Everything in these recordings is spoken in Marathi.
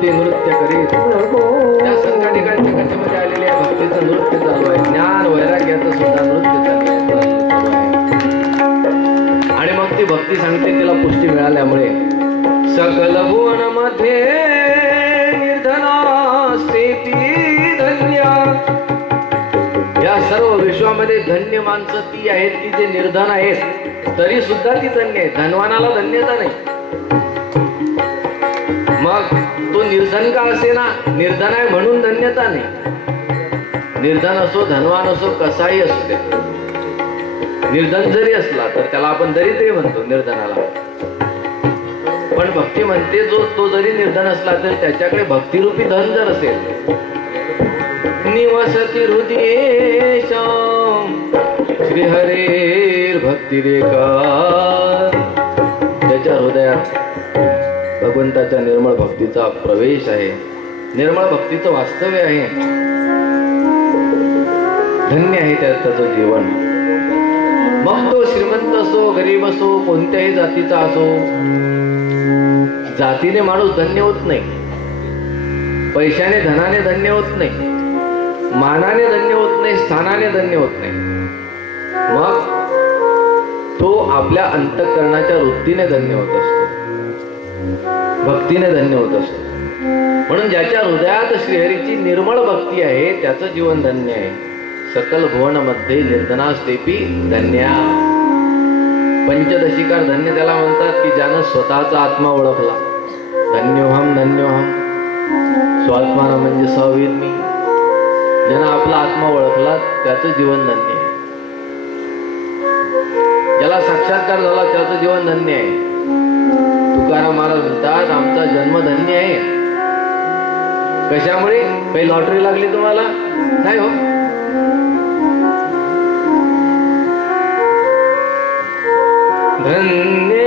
भक्ती नृत्य करीत. त्या संघटनेच्या कथेमध्ये आलेल्या भक्तीचं नृत्य चालू आहे. ज्ञान वैराग्याचं सुद्धा नृत्य चालू आहे. आणि मग ती भक्ती सांगते तिला पुष्टी मिळाल्यामुळे सकल भुवन मध्ये निर्धनास्तेती धन्या. या सर्व विश्वामध्ये धन्य माणसं ती आहेत की जे निर्धन आहेत तरी सुद्धा ती धन्य आहे. धनवानाला धन्यता नाही. मग तो निर्धन का असे ना, निर्धन आहे म्हणून धन्यता नाही. निर्धन असो धनवान असो कसाही असू दे, निर्धन जरी असला तर त्याला आपण दरिद्री म्हणतो निर्धनाला. पण भक्ती म्हणते जो तो जरी निर्धन असला तर त्याच्याकडे भक्तिरूपी धन जर असेल, निवसती हृदयेशम श्रीहरेर भक्तिरेका, त्याच्या हृदयात भगवंताच्या निर्मळ भक्तीचा प्रवेश आहे, निर्मळ भक्तीचं वास्तव्य आहे. धन्य आहे त्याचं जीवन. मग तो श्रीमंत असो गरीब असो कोणत्याही जातीचा असो. जातीने माणूस धन्य होत नाही, पैशाने धनाने धन्य होत नाही, मानाने धन्य होत नाही, स्थानाने धन्य होत नाही. मग तो आपल्या अंतःकरणाच्या वृत्तीने धन्य होत असतो, भक्तीने धन्य होत असतो. म्हणून ज्याच्या हृदयात श्रीहरीची निर्मळ भक्ती आहे त्याचं जीवन धन्य आहे. सकल भुवन मध्ये निर्धनास्तेपी धन्या. पंचदशिकार धन्य त्याला म्हणतात की ज्यानं स्वतःचा आत्मा ओळखला. धन्योहम धन्योहम स्वात्माना म्हणजे सवीर मी. ज्यानं आपला आत्मा ओळखला त्याचं जीवन धन्य आहे. ज्याला साक्षात्कार झाला त्याचं जीवन धन्य आहे. तुकाराम महाराज म्हणतात आमचा जन्म धन्य आहे. कशामुळे? काही लॉटरी लागली तुम्हाला? नाही हो. धन्य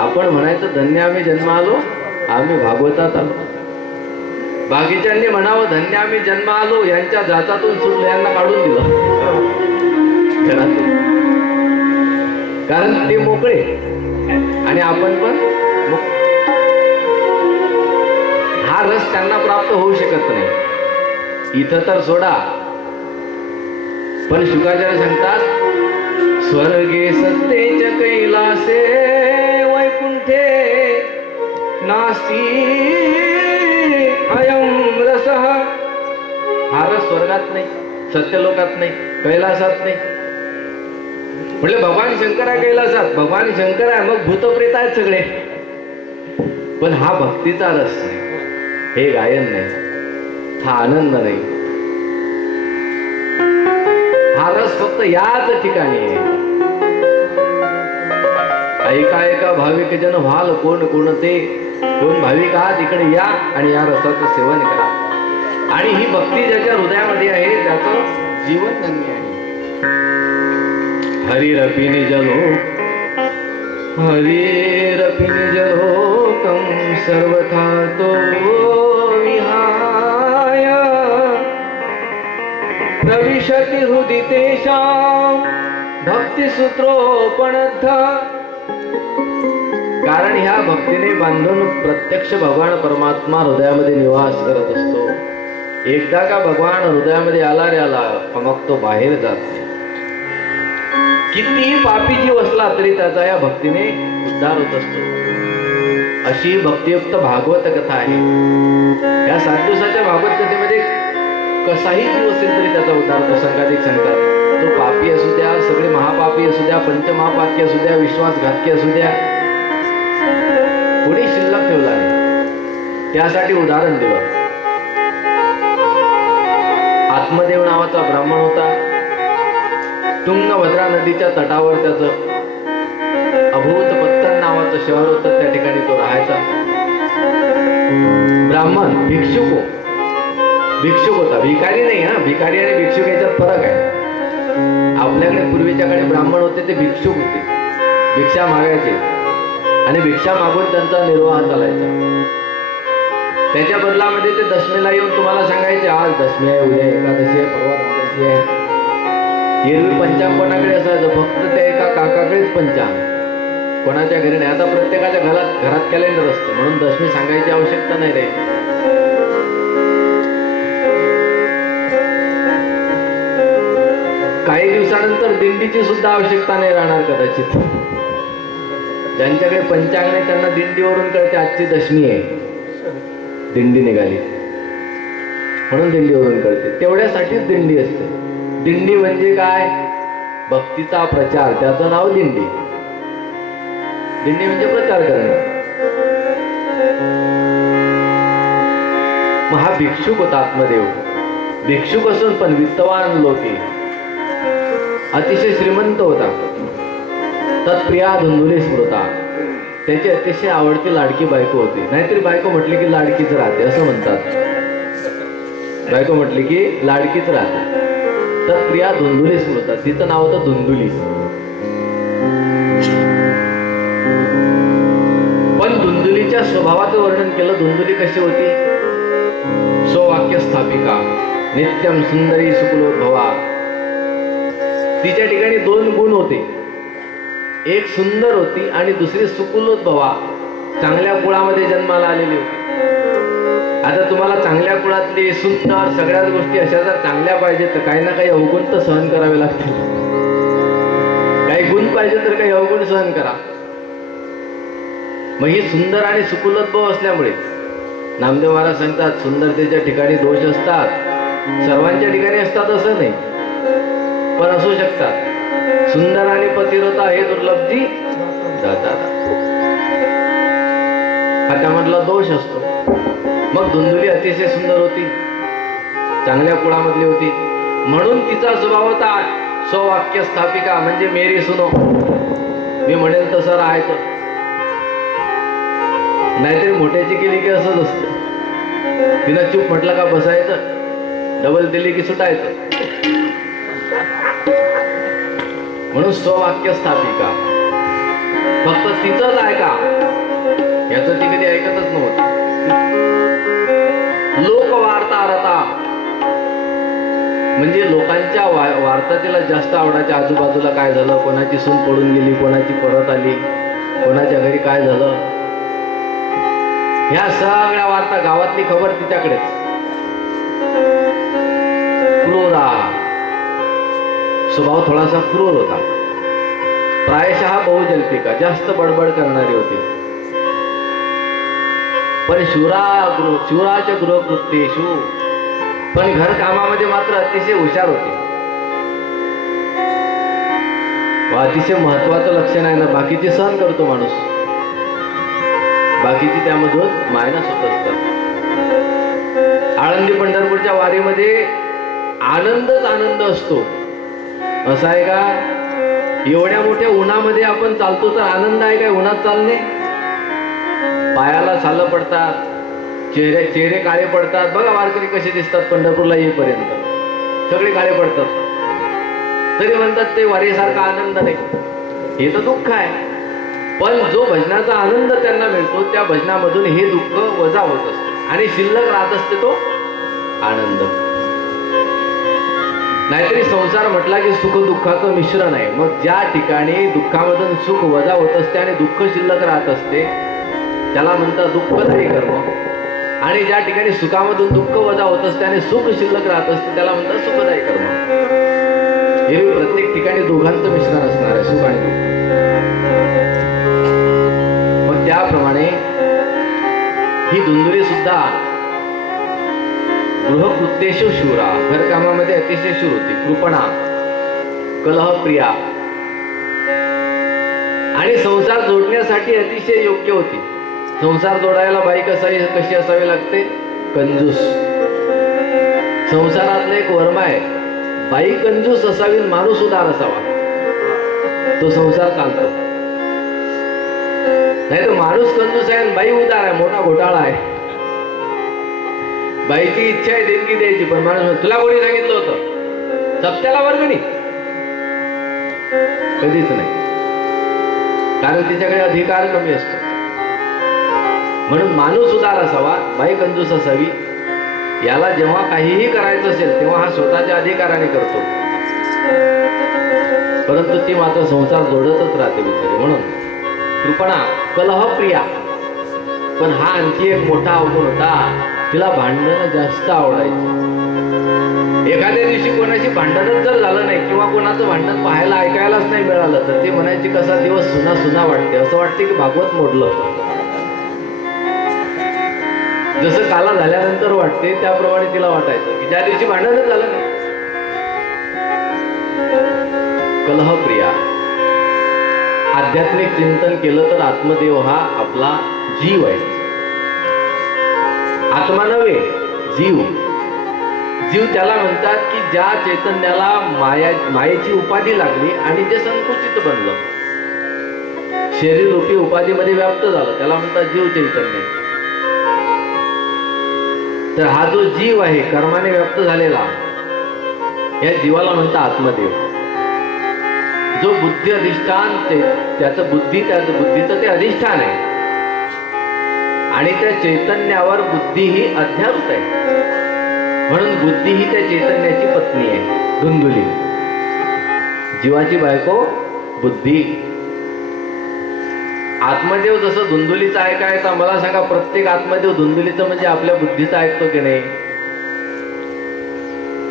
आपण म्हणायचं धन्य आम्ही जन्म आलो, आम्ही भागवतात आलो. बाकीच्यांनी म्हणावं धन्य आम्ही जन्म आलो, यांच्या जाचातून सुटलं, यांना काढून दिलं घरातून. कारण ते मोकळे आणि आपण पण हा रस त्यांना प्राप्त होऊ शकत नाही. इथं तर सोडा, पण शुकाचार्य सांगतात स्वर्गे सत्तेच कैलासे वैकुंठे नास्ती अयं रसः. हा रस स्वर्गात नाही, सत्यलोकात नाही, कैलासात नाही. म्हणजे भगवान शंकर आहे कैलासात, भगवान शंकर आहे, मग भूतप्रेत आहेत सगळे, पण हा भक्तीचा रस नाही, हे गायन नाही, हा आनंद नाही. हा रस फक्त याच ठिकाणी आहे. ऐका ऐका भाविक जन व्हाल कोण कोणते, दोन भाविक आहात इकडे या आणि या रसाचं सेवन करा. आणि ही भक्ती ज्याच्या हृदयामध्ये आहे त्याचं जीवन धन्य आहे. हरिरपि निजलोक, हरिरपि निजलोकं सर्वथा तो विहाय प्रविशति हृदि तेषां भक्तिसूत्रोपनद्ध. कारण ह्या भक्तीने बांधून प्रत्यक्ष भगवान परमात्मा हृदयामध्ये निवास करत असतो. एकदा का भगवान हृदयामध्ये आला रे आला, मग तो बाहेर जात नाही. कितीही पापी जीव असला तरी त्याचा या भक्तीने उद्धार होत असतो. अशी भक्तियुक्त भागवत कथा आहे. या 7 दिवसाच्या भागवत कथेमध्ये कसाही जीव असेल तरी त्याचा उद्धार होतो. संघाधिक सांगतात तो पापी असू द्या, सगळे महापापी असू द्या, पंचमहापाकी असू द्या, विश्वासघातकी असू द्या, कोणी शिल्लक ठेवला नाही. त्यासाठी उदाहरण दिलं. आत्मदेव नावाचा ब्राह्मण होता. तुंगभद्रा नदीच्या तटावर त्याचं अभूत पत्तन नावाचं शहर होतं, त्या ठिकाणी तो राहायचा. ब्राह्मण भिक्षुक होता, भिकारी नाही. हा, भिकारी आणि भिक्षुक याच्यात फरक आहे. आपल्याकडे पूर्वीच्या काळी ब्राह्मण होते ते भिक्षुक होते, भिक्षा मागायचे आणि भिक्षा मागून त्यांचा निर्वाह चालायचा. त्याच्या बदलामध्ये ते दशमीला येऊन तुम्हाला सांगायचे आज दशमी आहे, उद्या एकादशी आहे, परवा द्वादशी आहे. एरवी पंचांग कोणाकडे असायचं? फक्त त्या एका काकाकडेच पंचांग, कोणाच्या घरी नाही. आता प्रत्येकाच्या घरात कॅलेंडर असतं, म्हणून दशमी सांगायची आवश्यकता नाही रे. काही दिवसानंतर दिंडीची सुद्धा आवश्यकता नाही राहणार कदाचित. ज्यांच्याकडे पंचांग नाही त्यांना दिंडीवरून कळते आजची दशमी आहे, दिंडी निघाली म्हणून दिंडीवरून कळते. तेवढ्यासाठीच दिंडी असते. दिंडी म्हणजे काय? भक्तीचा प्रचार, त्याचं नाव दिंडी. दिंडी म्हणजे प्रचार करणे. मग हा भिक्षुक होता आत्मदेव. भिक्षुक असून पण वित्तवान लोके, अतिशय श्रीमंत होता. तत्प्रिया धुंदुली स्मृता, त्याची अतिशय आवडती लाडकी बायको होती. नाहीतरी बायको म्हटली की लाडकीच राहते असं म्हणतात. बायको म्हटली की लाडकीच राहते. तत्प्रिया धुंदुली स्मृता, तिचं नाव होतं धुंदुली. पण धुंदुलीच्या स्वभावाचं वर्णन केलं. धुंदुली कशी होती? स्ववाक्य स्थापिका, नित्यम सुंदरी सुकुलोद्भवा. तिच्या ठिकाणी 2 गुण होते. एक सुंदर होती आणि दुसरी सुकुलोद्भवा, चांगल्या कुळामध्ये जन्माला आलेली होती. आता तुम्हाला चांगल्या कुळातली सुंदर सगळ्याच गोष्टी अशा जर चांगल्या पाहिजे तर काही ना काही अवगुण तर सहन करावे लागतील. काही गुण पाहिजे तर काही अवगुण सहन करा. मग ही सुंदर आणि सुकुलोद्भव असल्यामुळे नामदेव महाराज सांगतात सुंदरतेच्या ठिकाणी दोष असतात, सर्वांच्या ठिकाणी असतात असं नाही, पण असू शकतात. सुंदर आणि पतिव्रता हे दुर्लभजी जातात, हा त्यामधला दोष असतो. मग धुंदुली अतिशय सुंदर होती, चांगल्या कुळामधली होती, म्हणून तिचा स्वभाव होता स्ववाक्य स्थापिका, म्हणजे मेरी सुनो, मी म्हणेल तसं राहायचं. नाहीतरी मोठ्याची केली की असंच असतं. तिनं चूप म्हटलं का बसायचं, डबल दिली की सुटायचं. म्हणून स्ववाक्य स्थापिका. फक्त तिचंच ऐका, याचं ती कधी ऐकतच नव्हतं. लोकवार्तारता म्हणजे लोकांच्या वार्ता तिला जास्त आवडायच्या. आजूबाजूला काय झालं, कोणाची सून पडून गेली, कोणाची परत आली, कोणाच्या घरी काय झालं, ह्या सगळ्या वार्ता, गावातली खबर तिच्याकडेच. क्रूरा स्वभाव, थोडासा क्रूर होता. प्रायशः बहुजल्पिका, जास्त बडबड करणारी होती. पण शूराच्या गृहकृत्येषु, पण घर कामामध्ये मात्र अतिशय हुशार होते. अतिशय महत्वाचं लक्षण आहे ना. बाकीचे सहन करतो माणूस, बाकीची त्यामधून मायनस होत असतात. आळंदी पंढरपूरच्या वारीमध्ये आनंदच आनंद असतो. असं आहे का? एवढ्या मोठ्या उन्हामध्ये आपण चालतो तर आनंद आहे काय उन्हात चालणे? पायाला सालं पडतात, चेहरे काळे पडतात. बघा वारकरी कसे दिसतात पंढरपूरला येईपर्यंत, सगळे काळे पडतात. तरी म्हणतात ते वारीसारखा आनंद नाही. हे तर दुःख आहे. पण जो भजनाचा आनंद त्यांना मिळतो, त्या भजनामधून हे दुःख वजा होत असते आणि शिल्लक राहत असते तो आनंद. नाहीतरी संसार म्हटला की सुख दुःखाचं मिश्रण आहे. मग ज्या ठिकाणी दुःखामधून सुख वजा होत असते आणि दुःख शिल्लक राहत असते त्याला म्हणतात दुःखदायी कर्म. आणि ज्या ठिकाणी सुखामधून दुःख वजा होत असते आणि सुख शिल्लक राहत असते त्याला म्हणतात सुखदायी कर्म. हे प्रत्येक ठिकाणी दोघांचं मिश्रण असणार आहे, सुख आणि दुःख. मग त्याप्रमाणे ही धुंदुरी सुद्धा गृहकृत्येषु शूरा, घरकामामध्ये अतिशय शूर होती. कृपणा, कलहप्रिया आणि संसार जोडण्यासाठी अतिशय योग्य होती. संसार जोडायला बाई कशी असावी लागते? कंजूस. संसारातलं एक वर्म आहे, बाई कंजूस असावी, माणूस उदार असावा, तो संसार चालतो. नाही तर माणूस कंजूस आहे आणि बाई उदार आहे, मोठा घोटाळा आहे. बाईची इच्छा आहे देणगी द्यायची, पण माणूस तुला कोणी सांगितलं होतं सप्त्याला वर्गणी? कधीच नाही, कारण तिच्याकडे अधिकार कमी असतो. म्हणून माणूस उदार असावा, बाई कंजूस असावी. याला जेव्हा काहीही करायचं असेल तेव्हा हा स्वतःच्या अधिकाराने करतो, परंतु ती मात्र संसार जोडतच राहते बिचारी. म्हणून कृपणा, कलहप्रिया. पण हा आणखी एक मोठा अवगुण होता, तिला भांडणं जास्त आवडायची. एखाद्या दिवशी कोणाची भांडणच जर झालं नाही किंवा कोणाचं भांडण पाहायला ऐकायलाच नाही मिळालं तर ती म्हणायची कसा दिवस सुना सुना वाटते, असं वाटते की भागवत मोडलं. जसं काला झाल्यानंतर वाटते त्याप्रमाणे तिला वाटायचं की ज्या दिवशी भांडणच झालं नाही. कलहप्रिया. आध्यात्मिक चिंतन केलं तर आत्मदेव हा आपला जीव आहे. आत्मा नव्हे, जीव. जीव त्याला म्हणतात की ज्या चैतन्याला मायेची उपाधी लागली आणि ते संकुचित बनलं, शरीर रूपी उपाधीमध्ये व्याप्त झालं, त्याला म्हणतात जीव चैतन्य. तर हा जो जीव आहे कर्माने व्याप्त झालेला, या जीवाला म्हणतात आत्मदेव. जो बुद्धी अधिष्ठान, त्याचं बुद्धीचं ते अधिष्ठान आहे आणि त्या चैतन्यावर बुद्धी ही अध्यारूत आहे. म्हणून बुद्धी ही त्या चैतन्याची पत्नी आहे, धुंदुली. जीवाची बायको बुद्धी. आत्मदेव जसं धुंदुलीचं ऐकायचा, मला सांगा प्रत्येक आत्मदेव धुंदुलीचं म्हणजे आपल्या बुद्धीचं ऐकतो की नाही?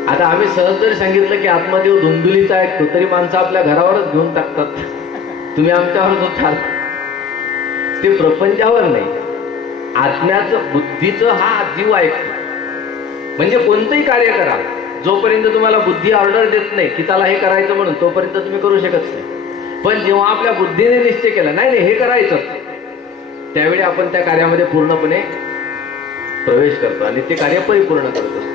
आता आम्ही सहज जरी सांगितलं की आत्मदेव धुंदुलीचं ऐकतो तरी माणसं आपल्या घरावरच घेऊन टाकतात, तुम्ही आमच्यावर उठाल. ते प्रपंचावर नाही, आत्म्याचं बुद्धीचं हा जीव ऐकतो. म्हणजे कोणतंही कार्य करा, जोपर्यंत तुम्हाला बुद्धी ऑर्डर देत नाही की त्याला हे करायचं म्हणून, तोपर्यंत तुम्ही करू शकत नाही. पण जेव्हा आपल्या बुद्धीने निश्चय केला नाही हे करायचं, त्यावेळी आपण त्या कार्यामध्ये पूर्णपणे प्रवेश करतो आणि ते कार्य परिपूर्ण करत असतो.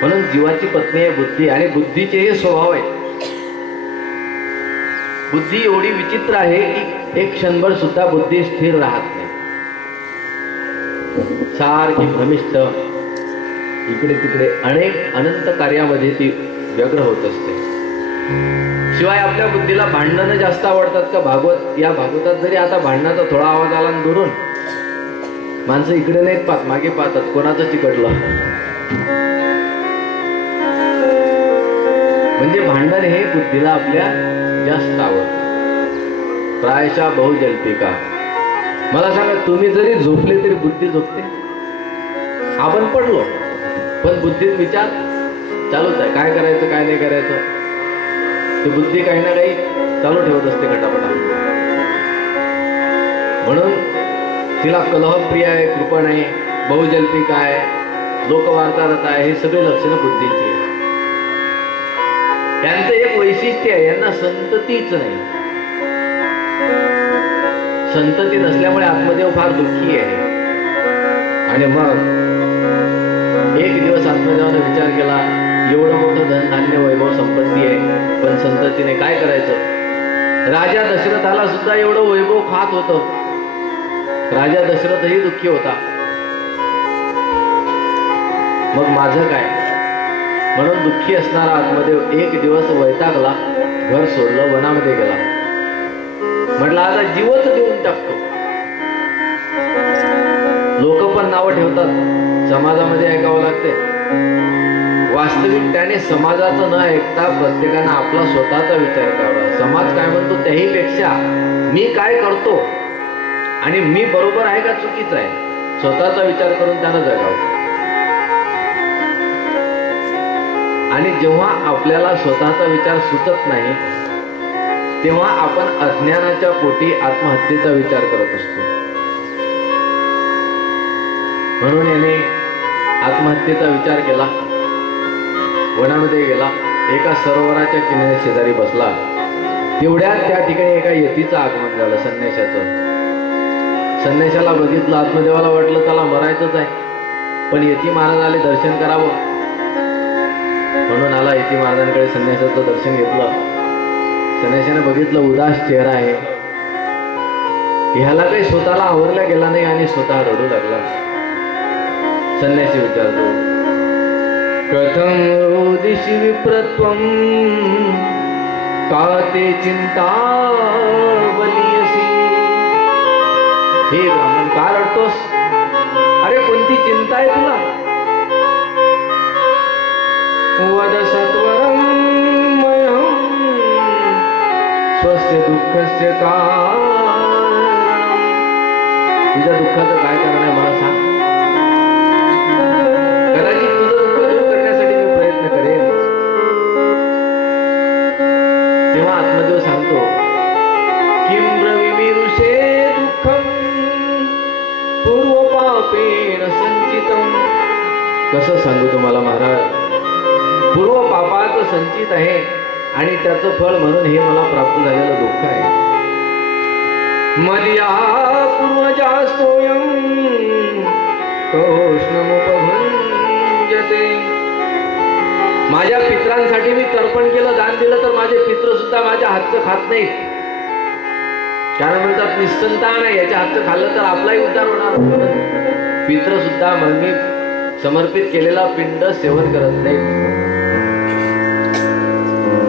म्हणून जीवाची पत्नी आहे बुद्धी आणि बुद्धीचे हे स्वभाव आहे. बुद्धी एवढी विचित्र आहे की एक क्षणभर सुद्धा बुद्धी स्थिर राहत नाही, सारखी भ्रमिष्ट इकडे तिकडे अनेक अनंत कार्यामध्ये ती व्यग्र होत असते. शिवाय आपल्या बुद्धीला भांडणं जास्त आवडतात का? भागवत, या भागवतात जरी आता भांडणाचा थोडा आवाज आला आणि दुरून माणसं इकडे नाहीत पाहत, मागे पाहतात कोणाचं चिकटलं. म्हणजे भांडण हे बुद्धीला आपल्या जास्त आवडतं. प्रायशा बहुजल्पिका. मला सांगा, तुम्ही जरी झोपले तरी बुद्धी झोपते. आपण पडलो पण बुद्धीत विचार चालूच आहे, काय करायचं काय नाही करायचं ते बुद्धी काही ना काही चालू ठेवत असते खटापटा. म्हणून तिला कलहप्रिय आहे, कृपण आहे, बहुजल्पिका आहे, लोकवार्तारत आहे, हे सगळे लक्षणं बुद्धीची आहे. त्यांचं एक वैशिष्ट्य आहे, यांना संततीच नाही. संतती नसल्यामुळे आत्मदेव फार दुःखी आहे. आणि मग एक दिवस आत्मदेवाने विचार केला, एवढं मोठं धनधान्य वैभव संपत्ती आहे पण संततीने काय करायचं? राजा दशरथाला सुद्धा एवढं वैभव खात होतं. राजा दशरथही दुःखी होता. मग माझं काय? म्हणून दुःखी असणारा आत्मदेव एक दिवस वैतागला, घर सोडलं, वनामध्ये गेला. म्हटलं आता जीवच देऊन टाकतो. लोक पण नावं ठेवतात, समाजामध्ये ऐकावं लागते. वास्तविक त्याने समाजाचं न ऐकता प्रत्येकानं आपला स्वतःचा विचार करावा. समाज काय म्हणतो त्याही पेक्षा मी काय करतो आणि मी बरोबर आहे का चुकीचं आहे, स्वतःचा विचार करून त्यानं जगावं. आणि जेव्हा आपल्याला स्वतःचा विचार सुचत नाही तेव्हा आपण अज्ञानाच्या पोटी आत्महत्येचा विचार करत असतो. म्हणून याने आत्महत्येचा विचार केला, वनामध्ये गेला, एका सरोवराच्या किनारे शेजारी बसला. तेवढ्यात त्या ठिकाणी एका यतीचं आगमन झालं, संन्याशाचं. संन्याशाला बघितलं, आत्मदेवाला वाटलं त्याला मरायचंच आहे, पण यती महाराज आले, दर्शन करावं म्हणून आला. यती महाराजांकडे संन्यासाचं दर्शन घेतलं. संन्याशाने बघितलं, उदास चेहरा आहे, ह्याला काही स्वतःला आवरला गेला नाही आणि स्वतः रडू लागला. संन्यासी विचारतो, कथं रोदिषि विप्रत्वं का ते चिंता बलियसी. हे ब्राह्मण का रडतोस? अरे कोणती चिंता आहे तुला? वद सत्वरं मह्यं स्वस्य दुःखस्य कारणं. तुझ्या दुःखाचं काय कारण आहे मला सांग. कदाचित तुझं दुःख दूर करण्यासाठी मी प्रयत्न करेन. तेव्हा आत्मदेव सांगतो, किं ब्रवीमीरुषे दुःखं पूर्वपापेन संचितं. कसं सांगू तुम्हाला महाराज, पूर्व पापाचं संचित आहे आणि त्याचं फळ म्हणून हे मला प्राप्त झालेलं दुःख आहे. मदिया पूर्वजास्तोयं कौष्णमुपभुञ्जते. माझ्या पित्रांसाठी मी तर्पण केलं, दान दिलं, तर माझे पित्र सुद्धा माझ्या हातचं खात नाहीत. कारण म्हणतात निसंतान आहे, याच्या हातचं खाल्लं तर आपलाही उद्धार होणार. पित्र सुद्धा मी समर्पित केलेला पिंड सेवन करत नाही.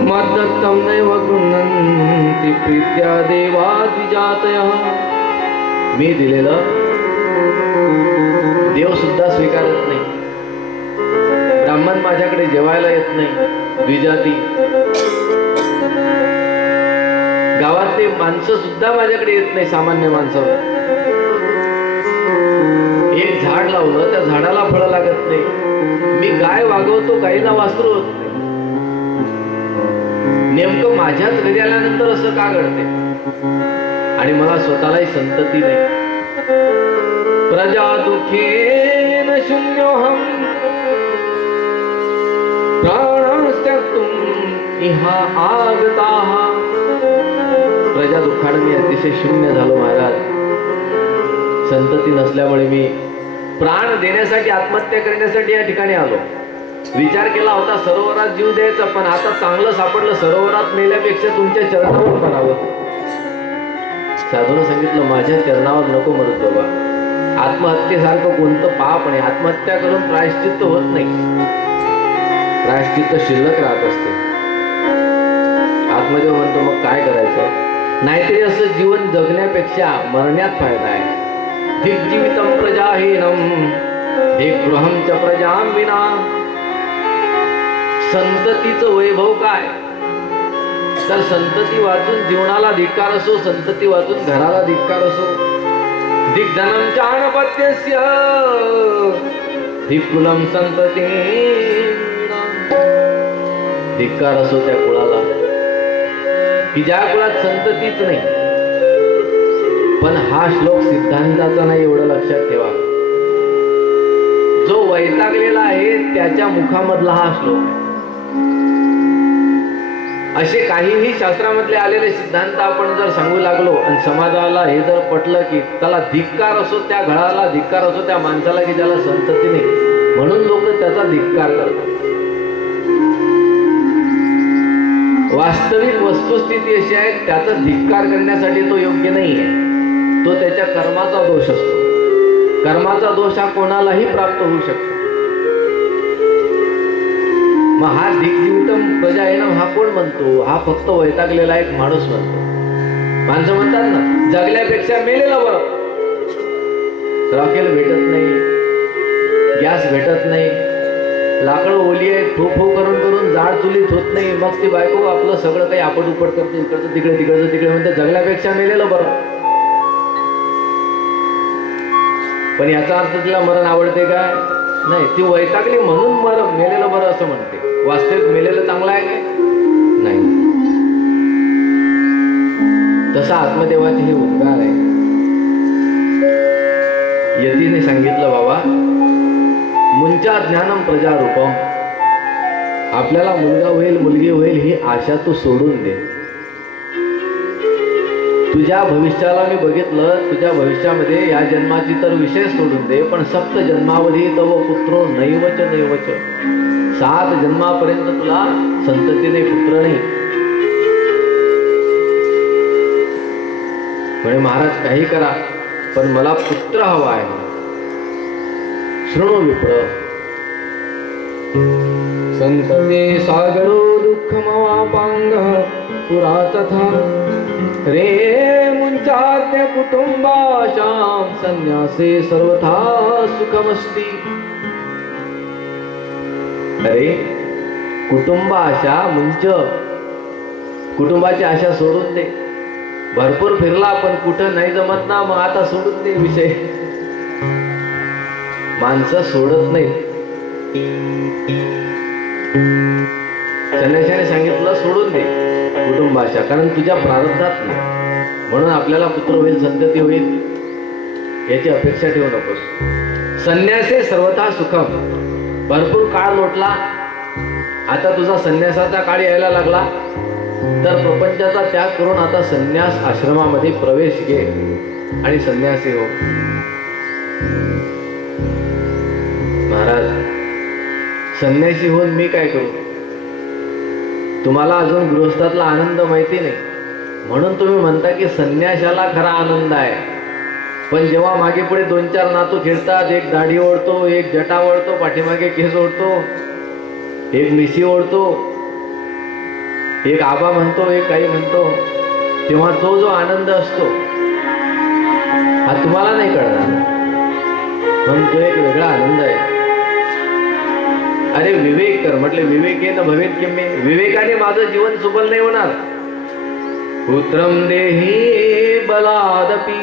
मद्दत्तं नैव गृह्णन्ति प्रीत्या देवा द्विजातयः. मी दिलेलं देव सुद्धा स्वीकारत नाही. ब्राह्मण माझ्याकडे जेवायला येत नाही. द्विजाती गावातले माणसं सुद्धा माझ्याकडे येत नाही. सामान्य माणसं, एक झाड लावलं त्या झाडाला फळं लागत नाही. मी गाय वागवतो, गाईला वासरू होत नाही. नेमकं माझ्याच घरी आल्यानंतर असं का घडते? आणि मला स्वतःलाही संतती नाही. प्रजा दुःखेन शून्योहम प्राणस्त्यक्तुम इहा आगताः. प्रजा दुःखाने मी अतिशय शून्य झालो महाराज. संतती नसल्यामुळे मी प्राण देण्यासाठी, आत्महत्या करण्यासाठी या ठिकाणी आलो. विचार केला होता सरोवरात जीव द्यायचा, पण आता चांगलं सापडलं, सरोवरात मेल्यापेक्षा तुमच्या चरणावर मरावं. साधूने सांगितलं, माझ्या चरणावर नको मरत बाबा. आत्महत्येसारखं कोणतं पाप नाही. आत्महत्या करून प्रायश्चित्त होत नाही, प्रायश्चित्त शिल्लक राहत असते. आतमध्ये म्हणतो मग काय करायचं, नाहीतरी असं जीवन जगण्यापेक्षा मरण्यात फायदा आहे. दिग्जीवितम प्रजाहीनम दिग्गृहम च प्रजां विना. संततीचं वैभव काय, तर संतती वाचून जीवनाला धिक्कार असो, संतती वाचून घराला धिक्कार असो. दिग्धनम चाणपत्यस्य दिक्कुलम संतती. धिक्कार असो त्या कुळाला की ज्या कुळात संततीच नाही. पण हा श्लोक सिद्धांताचा नाही, एवढं लक्षात ठेवा. जो वैतागलेला आहे त्याच्या मुखामधला हा श्लोक आहे. असे काहीही शास्त्रामधले आलेले सिद्धांत आपण जर सांगू लागलो आणि समाजाला हे जर पटलं की त्याला धिक्कार असो त्या घराला, धिक्कार असो त्या माणसाला की ज्याला संतती नाही, म्हणून लोक त्याचा धिक्कार करतात. वास्तविक वस्तुस्थिती अशी आहे, त्याचा धिक्कार करण्यासाठी तो योग्य नाहीये. तो त्याच्या कर्माचा दोष असतो. कर्माचा दोष हा कोणालाही प्राप्त होऊ शकतो. मग हा दिग्जीवितम प्रजाहीनम हा कोण म्हणतो, हा फक्त वैतागलेला एक माणूस म्हणतो. माणसं म्हणतात ना, जगल्यापेक्षा मेलेलं बरं. रॉकेल भेटत नाही, गॅस भेटत नाही, लाकडं ओली आहे, फो फो करून करून जाड चुलीत होत नाही. मग ती बायको आपलं सगळं काही आपट उपट करते, इकडचं तिकडे तिकडचं तिकडे म्हणते जगल्यापेक्षा मेलेलं बरं. पण याचा अर्थ तिला मरण आवडते काय? नाही, ती वैतागली म्हणून मेलेलं बरं असं म्हणते. वास्तविक मेलेलं चांगलं आहे काय? नाही. तसा आत्मदेवाचे हे उद्गार आहे. यतीने सांगितलं बाबा, मुंचा ज्ञानम प्रजारूपम. आपल्याला मुलगा होईल मुलगी होईल ही आशा तू सोडून दे. तुझ्या भविष्याला मी बघितलं, तुझ्या भविष्यामध्ये या जन्माची तर विषय सोडून दे, पण सप्त जन्मावधी तव पुत्रो नैवच नैवच. 7 जन्मापर्यंत तुला संततीने पुत्र नाही. म्हणे महाराज काही करा पण मला पुत्र हवा आहे. शृणु विप्र. संतते सागरो दुःखमवापांग पुरा तथा रे मुंचाद्य कुटुंबाशां संन्यासे सर्वथा सुखमस्ति. अरे कुटुंब आशा मुंच, कुटुंबाची आशा सोडून दे. भरपूर फिरला पण कुठं नाही जमत ना, मग आता सोडून दे विषय. माणसं सोडत नाही. संन्याशाने सांगितलं सोडून दे कुटुंबाशा, कारण तुझ्या प्रारब्धात नाही. म्हणून आपल्याला पुत्र होईल संतती होईल याची अपेक्षा ठेवू नकोस. संन्यासे सर्वथा सुखम. भरपूर काळ लोटला, आता तुझा संन्यासाचा काळ यायला लागला, तर प्रपंचाचा त्याग करून आता संन्यास आश्रमामध्ये प्रवेश घे आणि संन्यासी हो. महाराज संन्यासी होऊन मी काय करू? तुम्हाला अजून गृहस्थातला आनंद माहिती नाही, म्हणून तुम्ही म्हणता की संन्याशाला खरा आनंद आहे. पण जेव्हा मागे पुढे 2-4 नातू खेळतात, एक दाढी ओढतो, एक जटा ओढतो, पाठीमागे केस ओढतो, एक मिशी ओढतो, एक आबा म्हणतो, एक काही म्हणतो, तेव्हा तो जो आनंद असतो हा तुम्हाला नाही कळणार. म्हणून तो एक वेगळा आनंद आहे. अरे विवेक कर म्हटले, विवेकेन भवेत किम्मे. विवेकाने माझं जीवन सुबल नाही होणार. पुत्रम देही बलादपि.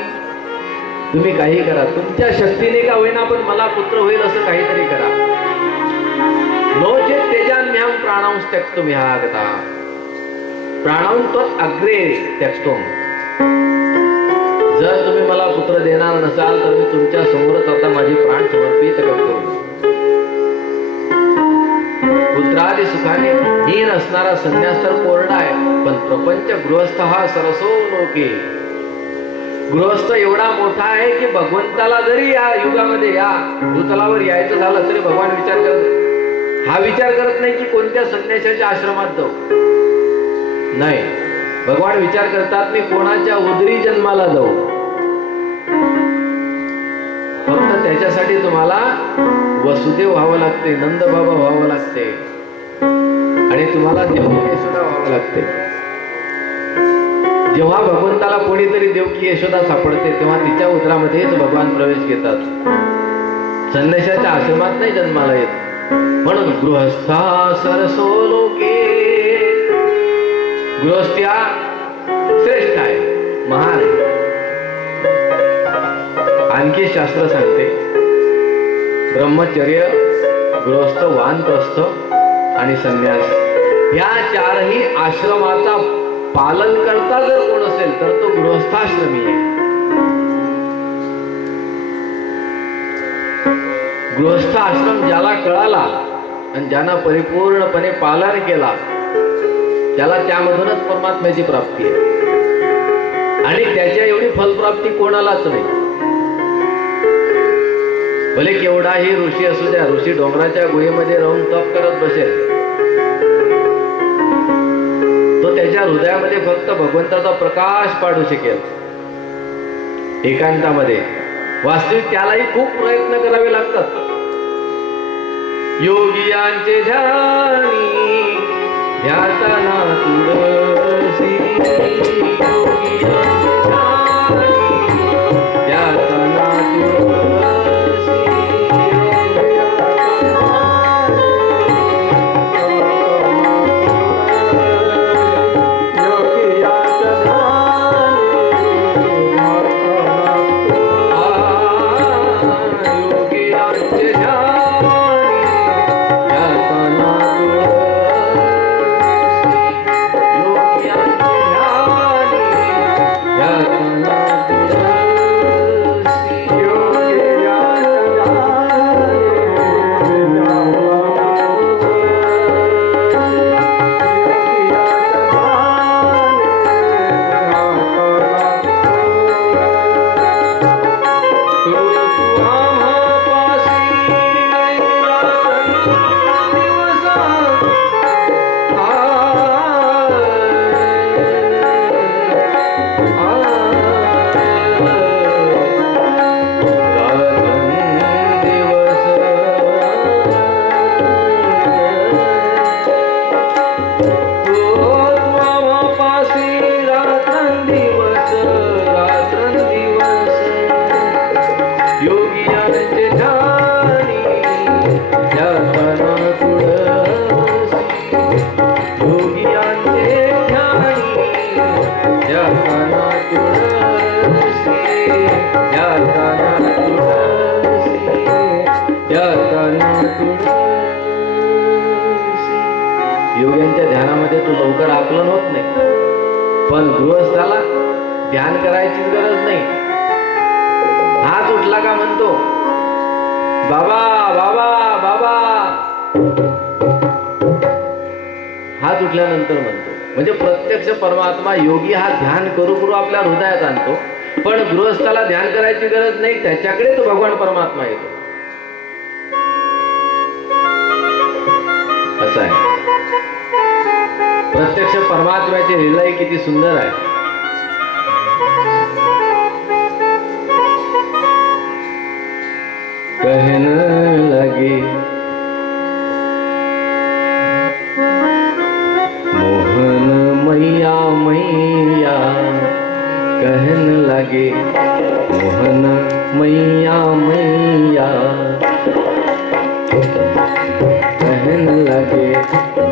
तुम्ही काही करा, तुमच्या शक्तीने का होईना पण मला पुत्र होईल असं काहीतरी करा. नो चेत तेजान्यहं प्राणांस त्यक्तुम ह्यागता. प्राणां त्वत् अग्रे त्यक्तुम. जर तुम्ही मला पुत्र देणार नसाल तर मी तुमच्या समोरच आता माझी प्राण समर्पित करतो. पुत्रादी सुखाने हीन असणारा संन्यास तर कोरडा आहे, पण प्रपंच गृहस्थ हा सरसो लोके. गृहस्थ एवढा मोठा आहे की भगवंताला जरी या युगामध्ये या भूतलावर यायचं झालं तरी भगवान विचार करत, हा विचार करत नाही की कोणत्या संन्यासाच्या आश्रमात जाऊ. नाही, भगवान विचार करतात मी कोणाच्या उदरी जन्माला जाऊ. फक्त त्याच्यासाठी तुम्हाला वसुदेव व्हावं लागते, नंद बाबा व्हावं लागते आणि तुम्हाला देवकी सुद्धा व्हावं लागते. जेव्हा भगवंताला कोणीतरी देवकी यशोदा सापडते तेव्हा तिच्या उदरामध्येच भगवान प्रवेश घेतात. संन्याशाच्या आश्रमात नाही जन्माला येत. म्हणून गृहस्था सरसो लोके, गृहस्थी हा श्रेष्ठ आहे, महान आहे. आणखी शास्त्र सांगते ब्रह्मचर्य, गृहस्थ, वानप्रस्थ आणि संन्यास या चारही आश्रमाचा पालन करता जर कोण असेल तर तो गृहस्थाश्रमी आहे. गृहस्थ आश्रम ज्याला कळाला आणि ज्यानं परिपूर्णपणे पालन केला त्याला त्यामधूनच परमात्म्याची प्राप्ती आहे. आणि त्याच्या एवढी फलप्राप्ती कोणालाच नाही. भले केवढाही ऋषी असू द्या, ऋषी डोंगराच्या गुहेमध्ये राहून तप करत बसेल, तो त्याच्या हृदयामध्ये फक्त भगवंताचा प्रकाश पाडू शकेल एकांतामध्ये. वास्तविक त्यालाही खूप प्रयत्न करावे लागतात. योगियांचे ध्यानी ध्यातना तुळसी, योगियांचे ध्यानी ध्यातना तुळसी, योग्यांच्या ध्यानामध्ये तू लवकर आकलन होत नाही. पण गृहस्थाला ध्यान करायची गरज नाही. हात उठला का म्हणतो बाबा बाबा बाबा, हात उठल्यानंतर म्हणतो. म्हणजे प्रत्यक्ष परमात्मा योगी हा ध्यान करू करू आपल्या हृदयात आणतो. पण गृहस्थाला ध्यान करायची गरज नाही, त्याच्याकडे तो भगवान परमात्मा येतो. असं आहे. प्रत्यक्ष परमात्म्याची लीलाही किती सुंदर आहे. कहन लगे मोहन मैया मैया, कहन लगे मोहन मैया मैया, कहन लगे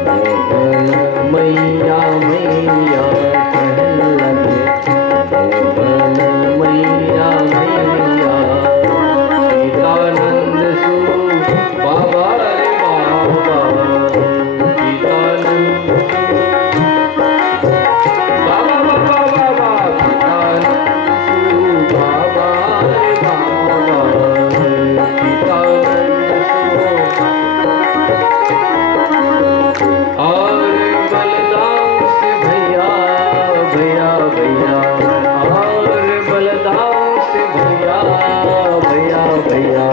मोहन मैया मैया, कहन लगे मोहन मैया मैया, गीतानंद सु बाबा रे बाबा, गीतानंद बाबा बाबा बाबा, गीतानंद सु बाबा रे बाबा, गीतानंद और बलदाम से भैया भैया भैया, और बलदाम से भैया भैया भैया,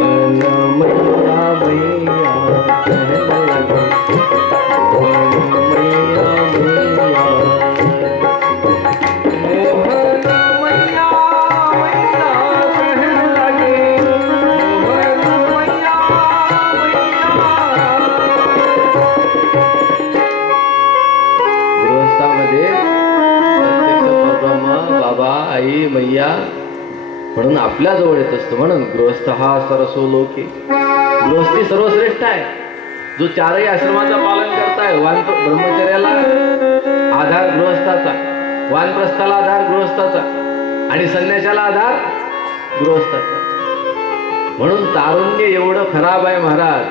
मोहन मैया मैया, कहन लगे मोहन मैया मैया, मोहन मैया मैया, कहन लगे मोहन मैया मैया. गृहस्थामध्ये बाबा आई मैया म्हणून आपल्या जवळ येत असतो. म्हणून गृहस्थ हा सरसो लोके, गृहस्थी सर्वश्रेष्ठ आहे. जो चारही आश्रमाचं पालन करताय, ब्रह्मचर्याला आधार गृहस्थाचा, वानप्रस्थाला आधार गृहस्थाचा आणि संन्यासाला आधार गृहस्थाचा. म्हणून तारुण्य एवढं खराब आहे महाराज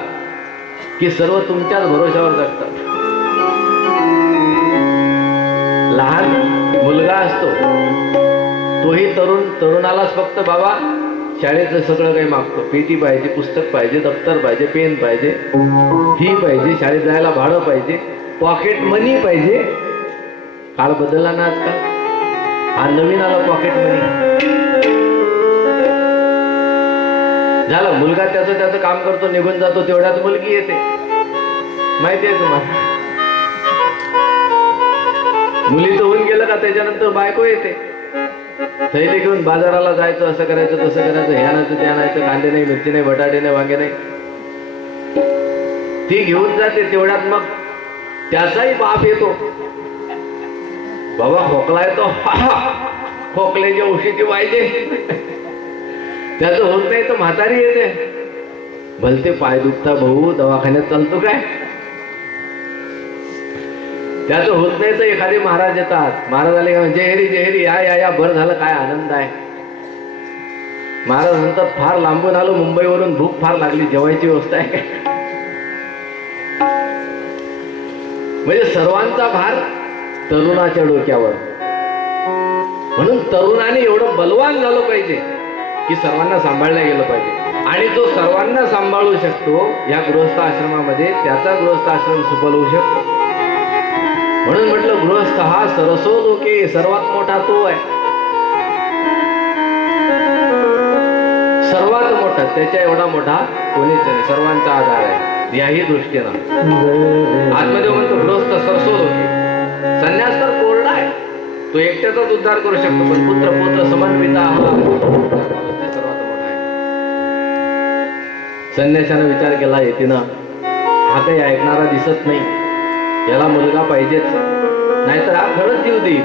की सर्व तुमच्याच भरोशावर जगतात. लहान मुलगा असतो तोही तरुणालाच फक्त बाबा शाळेचं सगळं काही मागतो. पेटी पाहिजे, पुस्तक पाहिजे, दप्तर पाहिजे, पेन पाहिजे, फी पाहिजे, शाळेत जायला भाडं पाहिजे, पॉकेट मनी पाहिजे. काळ बदलला ना आजकाल, हा नवीन आला पॉकेट मनी. झालं मुलगा त्याचं काम करतो, निघून जातो, तेवढ्यात मुलगी येते. माहिती आहे तुम्हाला, मुलीचं होऊन गेलं का त्याच्यानंतर बायको येते. थैली घेऊन बाजाराला जायचं, असं करायचं तसं करायचं, हे आणायचं ते आणायचं, कांदे नाही, मिरची नाही, बटाटे नाही, वांगे नाही. ती घेऊन जाते, तेवढ्यात मग त्याचाही बाप येतो. बाबा खोकला येतो, खोकल्याची औषधी पाहिजे. त्याचं होत नाही तर म्हातारी येते, भलते पाय दुखता भाऊ, दवाखान्यात चालतो काय. त्याचं होत नाही तर एखादे महाराज येतात. महाराज आले का जय हरी या या या, बरं झालं, काय आनंद आहे. महाराज म्हणतात फार लांबून आलो मुंबईवरून, भूक फार लागली, जेवायची व्यवस्था आहे काय. म्हणजे सर्वांचा भार तरुणाच्या डोक्यावर. म्हणून तरुणाने एवढं बलवान झालं पाहिजे की सर्वांना सांभाळलं गेलं पाहिजे. आणि जो सर्वांना सांभाळू शकतो या गृहस्थ आश्रमामध्ये, त्याचा गृहस्थ आश्रम सफल होऊ शकतो. म्हणून म्हटलं गृहस्थ हा सरसो लोके, सर्वात मोठा तो आहे. सर्वात मोठा, त्याच्या एवढा मोठा कोणीच नाही, सर्वांचा आधार आहे. याही दृष्टीनं आतमध्ये म्हणतो गृहस्थ सरसो लोके. संन्यास तर कोरडा आहे, तो एकट्याचाच उद्धार करू शकतो, पण पुत्र पुत्र समन्विता हा सर्वात मोठा आहे. संन्यासानं विचार केला येतीनं, हा काही ऐकणारा दिसत नाही, याला मुलगा पाहिजेच, नाहीतर हा खरंच जीव देईल.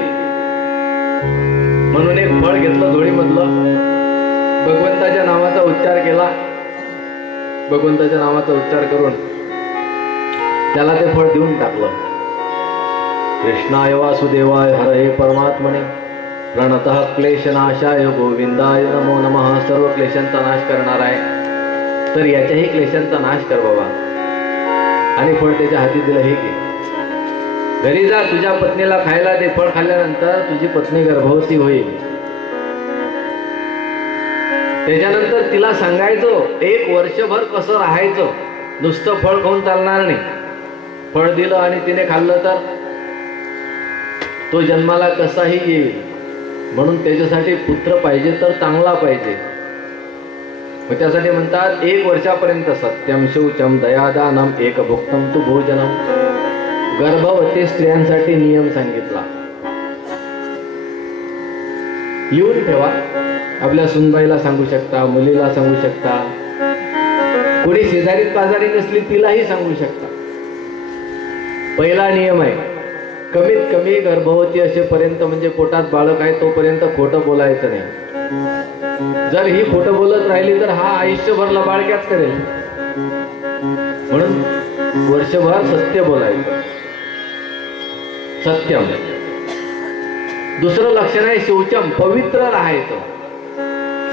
म्हणून एक फळ घेतलं झोळीमधलं, भगवंताच्या नावाचा उच्चार केला. भगवंताच्या नावाचा उच्चार करून त्याला ते फळ देऊन टाकलं. कृष्णाय वासुदेवाय हरये परमात्मने प्रणतः क्लेशनाशाय गोविंदाय नमो नमः. सर्व क्लेशांचा नाश करणार आहे, तर याच्याही क्लेशांचा नाश कर बाबा. आणि फळ त्याच्या हाती दिलं, हे घे, घरी जा, तुझ्या पत्नीला खायला दे. फळ खाल्ल्यानंतर तुझी पत्नी गर्भवती होईल. त्याच्यानंतर तिला सांगायचं 1 वर्षभर कसं राहायचं. नुसतं फळ खाऊन चालणार नाही. फळ दिलं आणि तिने खाल्लं तर तो जन्माला कसाही येईल. म्हणून त्याच्यासाठी पुत्र पाहिजे तर चांगला पाहिजे. मग त्यासाठी म्हणतात 1 वर्षापर्यंत सत्यम शौचम दयादानम एक भुक्तम तू भोजनम. गर्भवती स्त्रियांसाठी नियम सांगितला, लिहून ठेवा. आपल्या सुनबाईला सांगू शकता, मुलीला सांगू शकता, कोणी शेजारी पाजारी नसली तिलाही सांगू शकता. पहिला नियम आहे, कमीत कमी गर्भवती असेपर्यंत, म्हणजे पोटात बाळक आहे तोपर्यंत खोटं बोलायचं नाही. जर ही खोटं बोलत राहिली तर हा आयुष्यभर लबाडक्याच करेल. म्हणून वर्षभर सत्य बोलायचं, सत्यम. दुसरं लक्षण आहे शौचम, पवित्र राहायचं,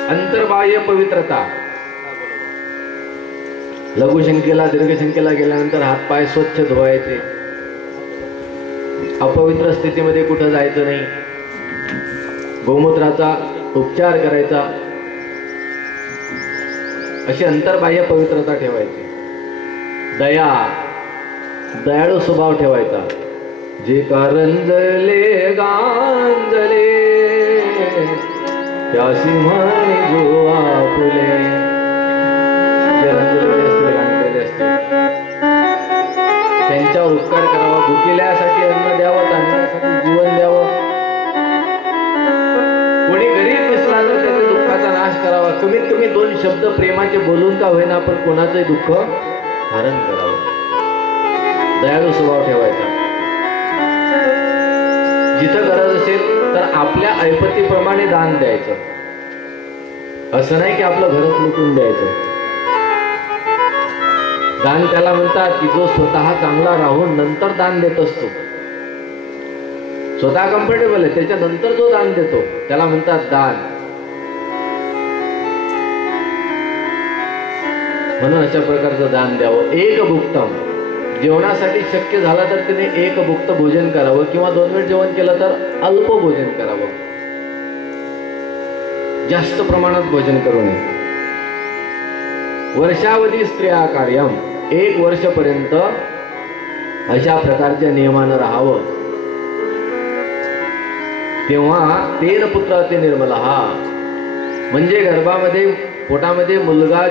अंतर्बाह्य पवित्रता. लघुशंकेला दीर्घशंकेला गेल्यानंतर हातपाय स्वच्छ धुवायचे, अपवित्र स्थितीमध्ये कुठं जायचं नाही, गोमूत्राचा उपचार करायचा, अशी अंतर्बाह्य पवित्रता ठेवायची. दया, दयाळू स्वभाव ठेवायचा. जे कारंजले गांजले त्यासी म्हणे जो आपुले. त्यांच्यावर उपकार करावा, भुकेल्यासाठी अन्न द्यावं, तांदळासाठी जीवन द्यावं. कोणी गरीब दिसला तर त्याच्या दुःखाचा नाश करावा. कमीत कमी 2 शब्द प्रेमाचे बोलून का होईना पण कोणाचंही दुःख हरण करावं. दयाळू स्वभाव ठेवायचा. जिथं गरज असेल तर आपल्या ऐपतीप्रमाणे दान द्यायचं. असं नाही की आपलं घरच लुटून द्यायचं. दान त्याला म्हणतात की जो स्वतः चांगला राहून नंतर दान देत असतो. स्वतः कम्फर्टेबल आहे त्याच्यानंतर जो दान देतो त्याला म्हणतात दान. म्हणून अशा प्रकारचं दान द्यावं. एक भुक्तम, जेवणासाठी शक्य झाला तर तिने एक भुक्त भोजन करावं किंवा 2 वेळ जेवण केलं तर अल्प भोजन करावं. जास्त प्रमाणात भोजन करू नये. वर्षावधी स्त्रिया कार्यम, 1 वर्षपर्यंत अशा प्रकारच्या नियमानं राहावं. तेव्हा तेन पुत्र ते निर्मला, म्हणजे गर्भामध्ये पोटामध्ये मुलगा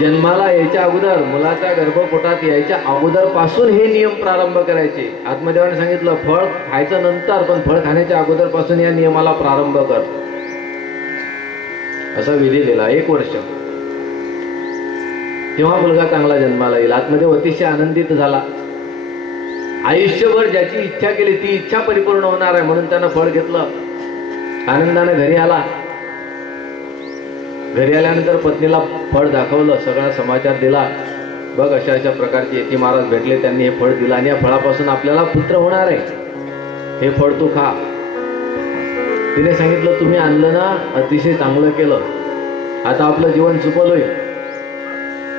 जन्माला यायच्या अगोदर, मुलाच्या गर्भपोटात यायच्या अगोदर पासून हे नियम प्रारंभ करायचे. आत्मदेवाने सांगितलं फळ खायचं नंतर, पण फळ खाण्याच्या अगोदर पासून या नियमाला प्रारंभ कर, असा विधी दिला. 1 वर्ष, तेव्हा मुलगा चांगला जन्माला येईल. आत्मदेव अतिशय आनंदित झाला. आयुष्यभर ज्याची इच्छा केली ती इच्छा परिपूर्ण होणार आहे म्हणून त्यानं फळ घेतलं. आनंदानं घरी आला. घरी आल्यानंतर पत्नीला फळ दाखवलं, सगळा समाचार दिला. बघ अशा अशा प्रकारचे यती महाराज भेटले, त्यांनी हे फळ दिलं आणि या फळापासून आपल्याला पुत्र होणार आहे, हे फळ तू खा. तिने सांगितलं तुम्ही आणलं ना, अतिशय चांगलं केलं, आता आपलं जीवन सुफल होईल.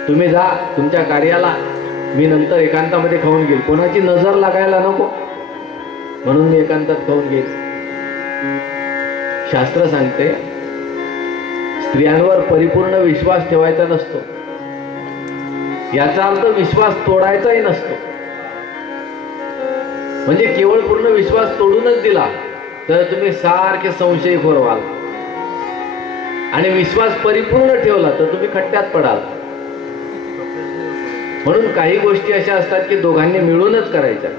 तुम्ही जा तुमच्या कार्याला, मी नंतर एकांतामध्ये खाऊन घेईल. कोणाची नजर लागायला नको म्हणून मी एकांतात खाऊन घेईल. शास्त्र सांगते स्त्रियांवर परिपूर्ण विश्वास ठेवायचा नसतो. याचा अर्थ विश्वास तोडायचाही नसतो. म्हणजे केवळ पूर्ण विश्वास तोडूनच दिला तर तुम्ही सारखे संशयखोर व्हाल, आणि विश्वास परिपूर्ण ठेवला तर तुम्ही खड्ड्यात पडाल. म्हणून काही गोष्टी अशा असतात की दोघांनी मिळूनच करायच्या.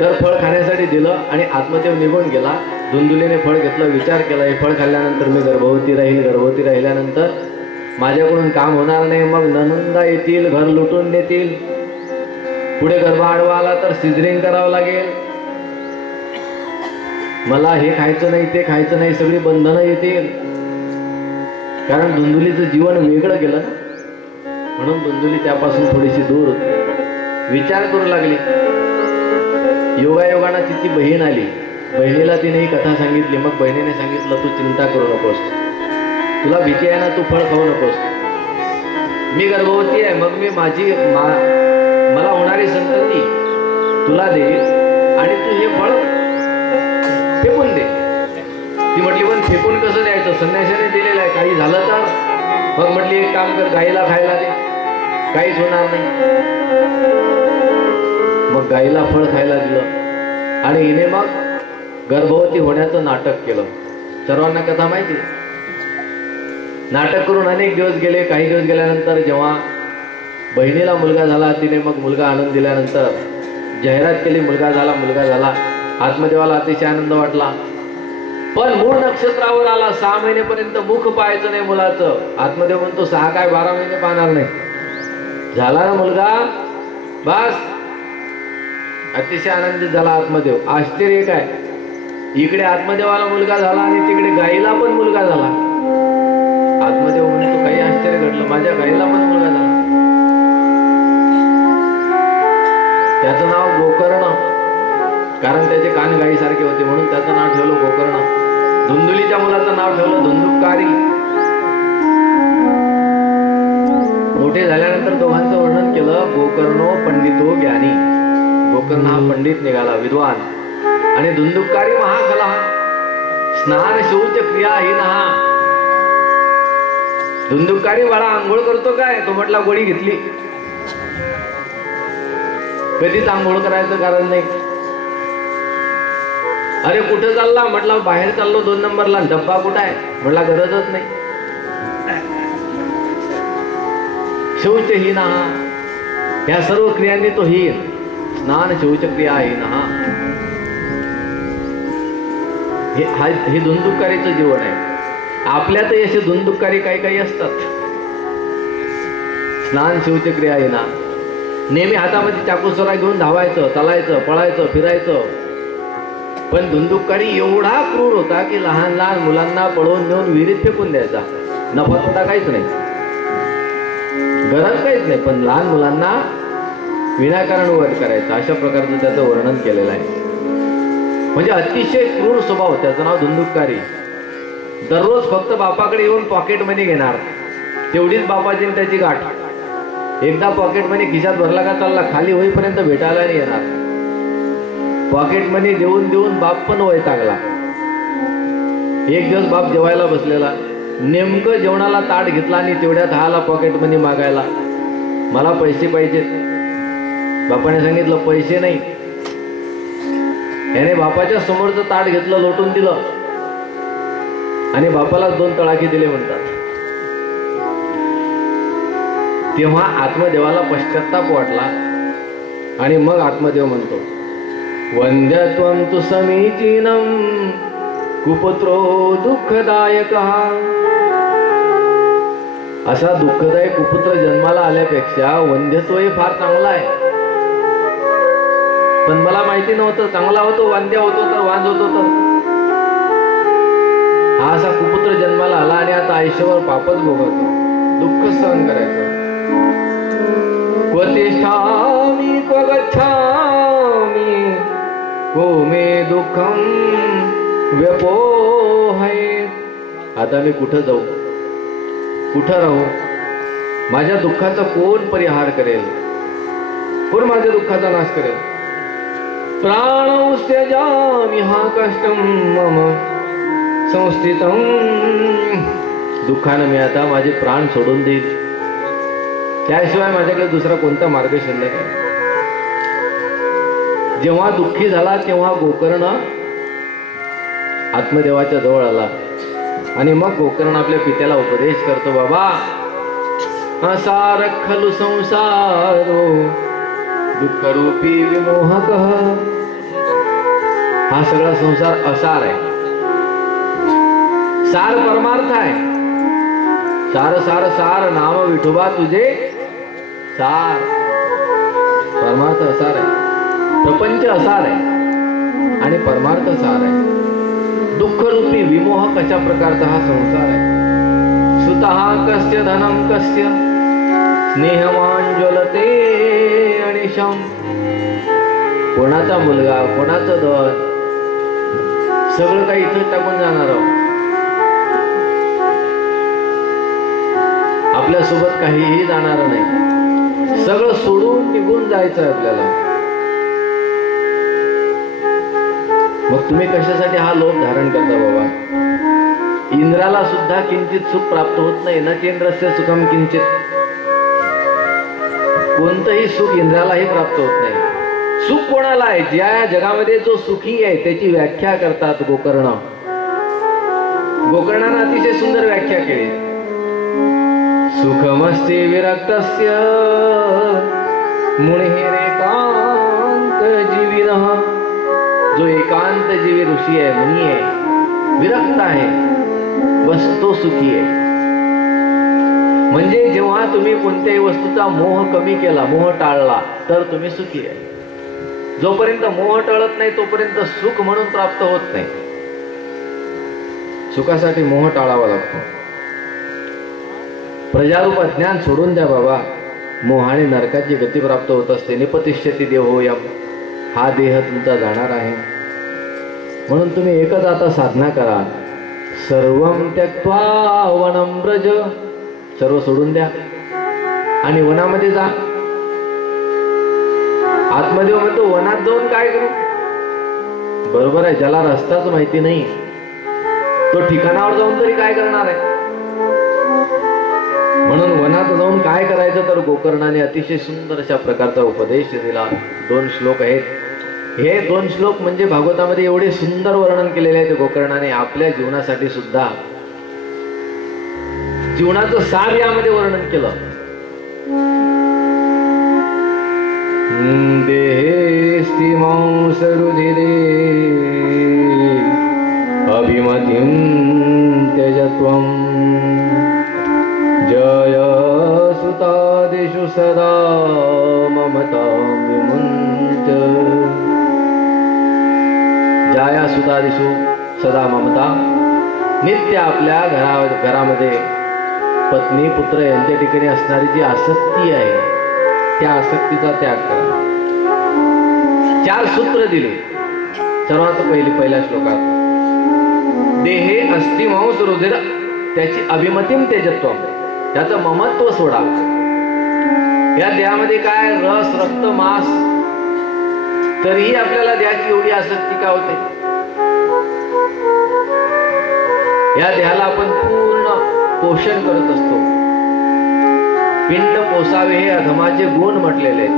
तर फळ खाण्यासाठी दिलं आणि आत्मदेव निघून गेला. धुंदुलीने फळ घेतलं, विचार केला हे फळ खाल्ल्यानंतर मी गर्भवती राहील, गर्भवती राहिल्यानंतर माझ्याकडून काम होणार नाही, मग ननंदा येतील, घर लुटून नेतील, पुढे गर्भ आडवा आला तर सिझरिंग करावं लागेल, मला हे खायचं नाही ते खायचं नाही, सगळी बंधनं येतील. कारण धुंदुलीचं जीवन वेगळं गेलं ना, म्हणून धुंदुली त्यापासून थोडीशी दूर विचार करू लागली. योगायोगाने तिची बहीण आली. बहिणीला तिने ही कथा सांगितली. मग बहिणीने सांगितलं तू चिंता करू नकोस, तुला भीती आहे ना, तू फळ खाऊ नकोस. मी गर्भवती आहे, मग मी मला होणारी संतती तुला देईल आणि तू हे फळ फेकून दे. ती म्हटली पण फेकून कसं द्यायचं, संन्याशाने दिलेलं आहे, काही झालं तर. मग म्हटली एक काम कर, गाईला खायला दे, काहीच होणार नाही. मग गाईला फळ खायला दिलं आणि हिने मग गर्भवती होण्याचं नाटक केलं. सर्वांना कथा माहिती. नाटक करून अनेक दिवस गेले. काही दिवस गेल्यानंतर जेव्हा बहिणीला मुलगा झाला, तिने मग मुलगा आणून दिल्यानंतर जाहिरात केली, मुलगा झाला, मुलगा झाला. आत्मदेवाला अतिशय आनंद वाटला. पण मूळ नक्षत्रावर आला, 6 महिनेपर्यंत मुख पाहायचं नाही मुलाचं. आत्मदेव म्हणतो 6 काय 12 महिने पाहणार नाही. झाला ना मुलगा, बस. अतिशय आनंदित झाला आत्मदेव. आश्चर्य काय, इकडे आत्मदेवाला मुलगा झाला आणि तिकडे गाईला पण मुलगा झाला. आत्मदेव म्हणतो काही आश्चर्य घडलं, माझ्या गाईला पण मुलगा झाला. त्याचं नाव गोकर्ण, कारण त्याचे कान गाईसारखे होते म्हणून त्याचं नाव ठेवलं गोकर्ण. धुंदुलीच्या मुलाचं नाव ठेवलं धुंदुकारी. मोठे झाल्यानंतर दोघांचं वर्णन केलं. गोकर्णो पंडितो ज्ञानी. गोकर्ण हा पंडित निघाला, विद्वान, आणि धुंदुकारी महाखला, स्नान शौच क्रियाहीन. धुंदुकारी बाळा आंघोळ करतो काय, तो म्हटला गोळी घेतली. कधीच आंघोळ करायचं कारण नाही. अरे कुठं चालला, म्हटलं बाहेर चाललो 2 नंबरला. डब्बा कुठं आहे, म्हटला गरजच नाही. शौचहीन, या सर्व क्रियांनी तो हीन. स्नान शौच क्रियाहीन. हे धुंदुकारीचं जीवन आहे. आपल्यातही असे धुंदुकारी काही काही असतात. स्नान शौच क्रियाहीन. नेहमी हातामध्ये चाकूसरा घेऊन धावायचं, चालायचं, पळायचं, फिरायचं. पण धुंदुककारी एवढा क्रूर होता की लहान लहान मुलांना पळवून नेऊन विहिरीत फेकून द्यायचा. नफा तोटा काहीच नाही, गरज काहीच नाही, पण लहान मुलांना विनाकारण वध करायचा. अशा प्रकारचं त्याचं वर्णन केलेलं आहे. म्हणजे अतिशय क्रूर स्वभाव. त्याचं नाव धुंदुककारी. दररोज फक्त बापाकडे येऊन पॉकेट मनी घेणार, तेवढीच बापाची त्याची गाठ. एकदा पॉकेट मनी खिशात भरला का चालला, खाली होईपर्यंत भेटायला नाही येणार. पॉकेट मनी देऊन देऊन बाप पण वैतागला. एक दिवस बाप जेवायला बसलेला, नेमकं जेवणाला ताट घेतला आणि तेवढ्यात हाला पॉकेट मनी मागायला, मला पैसे पाहिजेत. बापाने सांगितलं पैसे नाही. याने बापाच्या समोरचं ताट घेतलं, लोटून दिलं आणि बापाला 2 तळाखे दिले म्हणतात. तेव्हा आत्मदेवाला पश्चात्ताप वाटला आणि मग आत्मदेव म्हणतो, वंद्यत्वं तु समीचीनं कुपुत्रो दुःखदायक. असा दुःखदायक कुपुत्र जन्माला आल्यापेक्षा वंध्यत्व हे फार चांगला आहे. पण मला माहिती नव्हतं, चांगला होतो वांद्या होतो तर वांज होतो तर. हा असा कुपुत्र जन्माला आला आणि आता आयुष्यभर पापच भोगवतो, दुःख सहन करायचं. क्व तिष्ठामि क्व गच्छामि को मे दुःखं व्यपोहयेत्. आता मी कुठं जाऊ, कुठं राहू, माझ्या दुःखाचा कोण परिहार करेल, कोण माझ्या दुःखाचा नाश करेल. प्राणौ त्यजामि हा कष्टं मम संस्थितं. दुःखानं मी आता माझे प्राण सोडून देईल, त्याशिवाय माझ्याकडे दुसरा कोणता मार्ग शिल्लक आहे. जेव्हा दुःखी झाला तेव्हा गोकर्ण आत्मदेवाच्या जवळ आला आणि मग गोकर्ण आपल्या पित्याला उपदेश करतो, बाबा असार खलु संसारो दुःखरूपी विमोहक. हा सगळा संसार असार आहे. सार परमार्थ आहे. सार सार सार नाम विठोबा तुझे सार. परमार्थ असार आहे, प्रपंच असार आहे आणि परमार्थ सार आहे. दुःखरूपी विमोह कशा प्रकारचा हा संसार आहे. सुतः कस्य धनं कस्य स्नेहवान ज्वलते अनिशम. कोणाचा मुलगा, कोणाचं धन, सगळं काही इथं टाकून जाणार आहोत. आपल्या सोबत काहीही जाणार नाही, सगळं सोडून निघून जायचं आपल्याला. मग तुम्ही कशासाठी हा लोभ धारण करता बाबा. इंद्राला सुद्धा किंचित सुख प्राप्त होत नाही. न चेंद्रस्य सुखम किंचित. कोणतंही सुख इंद्रालाही प्राप्त होत नाही. सुख कोणाला आहे, ज्या जगामध्ये जो सुखी आहे त्याची व्याख्या करतात गोकर्ण. गोकर्णाने अतिशय सुंदर व्याख्या केली. सुखमस्ति विरक्तस्य मुनिरेकांत जीविनः. जो एकांत जीवी ऋषी आहे, मुनी आहे, विरक्त आहे, बस तो सुखी आहे. म्हणजे जेव्हा तुम्ही कोणत्याही वस्तूचा मोह कमी केला, मोह टाळला, तर तुम्ही सुखी आहे. जोपर्यंत मोह टळत नाही तोपर्यंत सुख म्हणून प्राप्त होत नाही. सुखासाठी मोह टाळावा लागतो. प्रजारूप अज्ञान सोडून द्या बाबा. मोहाने नरकाची गती प्राप्त होत असते. निपतिष्यती देहोयम. हा देह तुमचा जाणार आहे. म्हणून तुम्ही एकच आता साधना करा. सर्वं त्यक्त्वा वनं व्रज. सर्व सोडून द्या आणि वनामध्ये जा. आत्मदेव म्हणतो वनात जाऊन काय करू. बरोबर आहे, ज्याला रस्ताच माहिती नाही तो ठिकाणावर जाऊन तरी काय करणार आहे. म्हणून वनात जाऊन काय करायचं, तर गोकर्णाने अतिशय सुंदर अशा प्रकारचा उपदेश दिला. 2 श्लोक आहेत. हे 2 श्लोक म्हणजे भागवतामध्ये एवढे सुंदर वर्णन केलेले आहे गोकर्णाने. आपल्या जीवनासाठी सुद्धा जीवनाचं सार यामध्ये वर्णन केलं. देहेस्ति मांसरुधिरे अभिमतिं त्यजत्वं जय सुतादिषु सदा मम ज्या सुतादिषु सदा ममता, नित्य आपल्या घरामध्ये पत्नी पुत्र यांच्या ठिकाणी असणारी जी आसक्ती आहे त्या आसक्तीचा त्याग करा. 4 सूत्र दिले. सर्वात पहिल्या श्लोकात देहे अस्ति मांस रुधिर, त्याची अभिमतीम तेजत्वम, त्याचं ममत्व सोडा. या देहामध्ये काय रस रक्त मांस, तरीही आपल्याला देहाची एवढी आसक्ती का होते? या देहाला आपण पूर्ण पोषण करत असतो. पिंड पोसावे हे अधमाचे गुण म्हटलेले आहेत.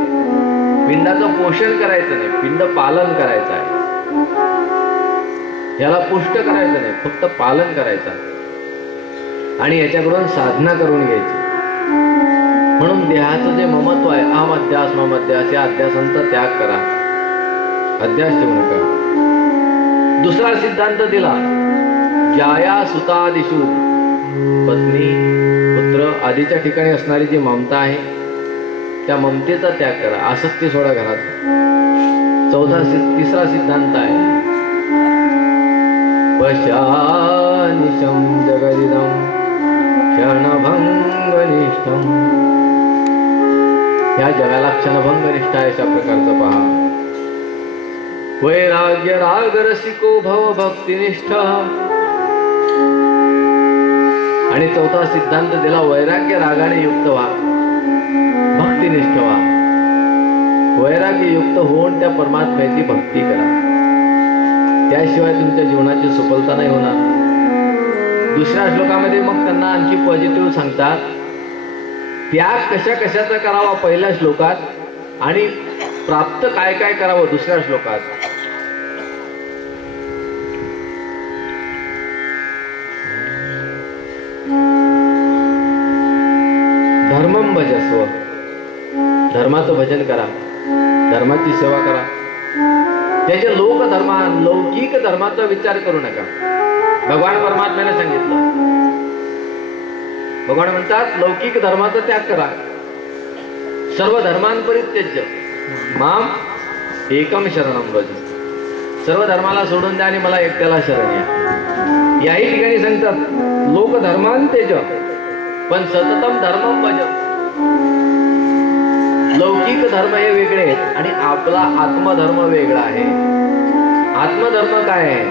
पिंडाचं पोषण करायचं नाही, पिंड पालन करायचं आहे. याला पुष्ट करायचं नाही, फक्त पालन करायचं आहे आणि याच्याकडून साधना करून घ्यायची. म्हणून देहाचं जे ममत्व आहे, अहम अध्यास मम अध्यास, या अध्यासांचा त्याग करा. अध्यास ठेवू नका. दुसरा सिद्धांत दिला, ज्या सुतादिषु, पत्नी पुत्र आदीच्या ठिकाणी असणारी जी ममता आहे त्या ममतेचा त्याग करा. आसक्ती सोडा घरात. तिसरा सिद्धांत आहे, पश्यानिशं जगदिदं क्षणभंगनिष्ठं, ह्या जगाला क्षणभंगनिष्ठ आहे अशा प्रकारचं पहा. वैराग्य राग रसिको भव भक्तिनिष्ठ, आणि चौथा सिद्धांत दिला, वैराग्य रागाने युक्त व्हा, भक्तिनिष्ठ व्हा. वैराग्य युक्त होऊन त्या परमात्म्याची भक्ती करा. त्याशिवाय तुमच्या जीवनाची सफलता नाही होणार. दुसऱ्या श्लोकामध्ये मग त्यांना आणखी पॉझिटिव्ह सांगतात. त्याग कशाचा करावा पहिल्या श्लोकात, आणि प्राप्त काय काय करावं दुसऱ्या श्लोकात. धर्मम भजस्व, धर्माचं भजन करा, धर्माची सेवा करा. त्याचे लौकिक धर्माचा विचार करू नका. भगवान परमात्म्याने सांगितलं, भगवान म्हणतात लौकिक धर्माचा त्याग करा. सर्व धर्मांपरित्यज्य माम एकम शरणम व्रज, सर्व धर्माला सोडून द्या आणि मला एकट्याला शरण या. याही ठिकाणी सांगतात लोक धर्मांतेज पण सततम धर्मम भज. लौकिक धर्म हे वेगळे आहेत आणि आपला आत्मधर्म वेगळा आहे. आत्मधर्म काय आहे?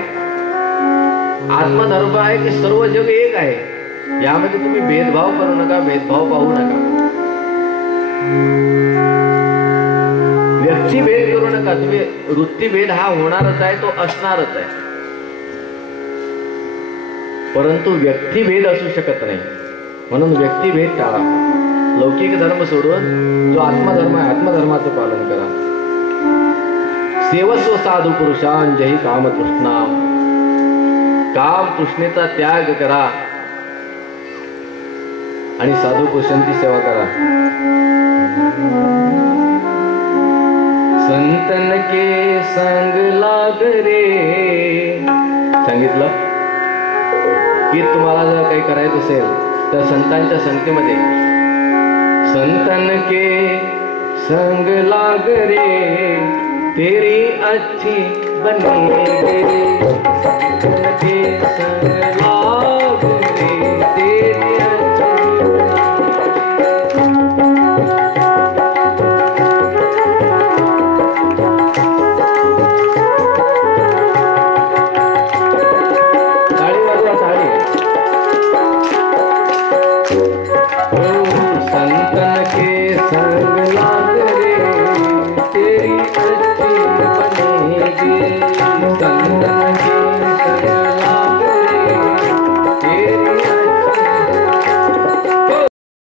आत्मधर्म आहे की सर्व जग एक आहे, यामध्ये तुम्ही भेदभाव करू नका, भेदभाव पाहू नका, व्यक्तिभेद करू नका. तुम्ही वृत्तीभेद हा होणारच आहे, तो असणारच आहे, परंतु व्यक्तिभेद असू शकत नाही. म्हणून व्यक्तिभेद टाळा. लौकिक धर्म सोडून जो आत्मधर्म आहे आत्मधर्माचं पालन करा. सेवस्व साधू पुरुषांजही काम तृष्णा, काम तृष्णेचा त्याग करा आणि साधू पुरुषांची सेवा करा. संतन के संग लाग रे, सांगितलं की तुम्हाला जर काही करायचं असेल तर संतांच्या संगतीमध्ये, संतन के संग लाग रे तेरी अच्छी बनेगी.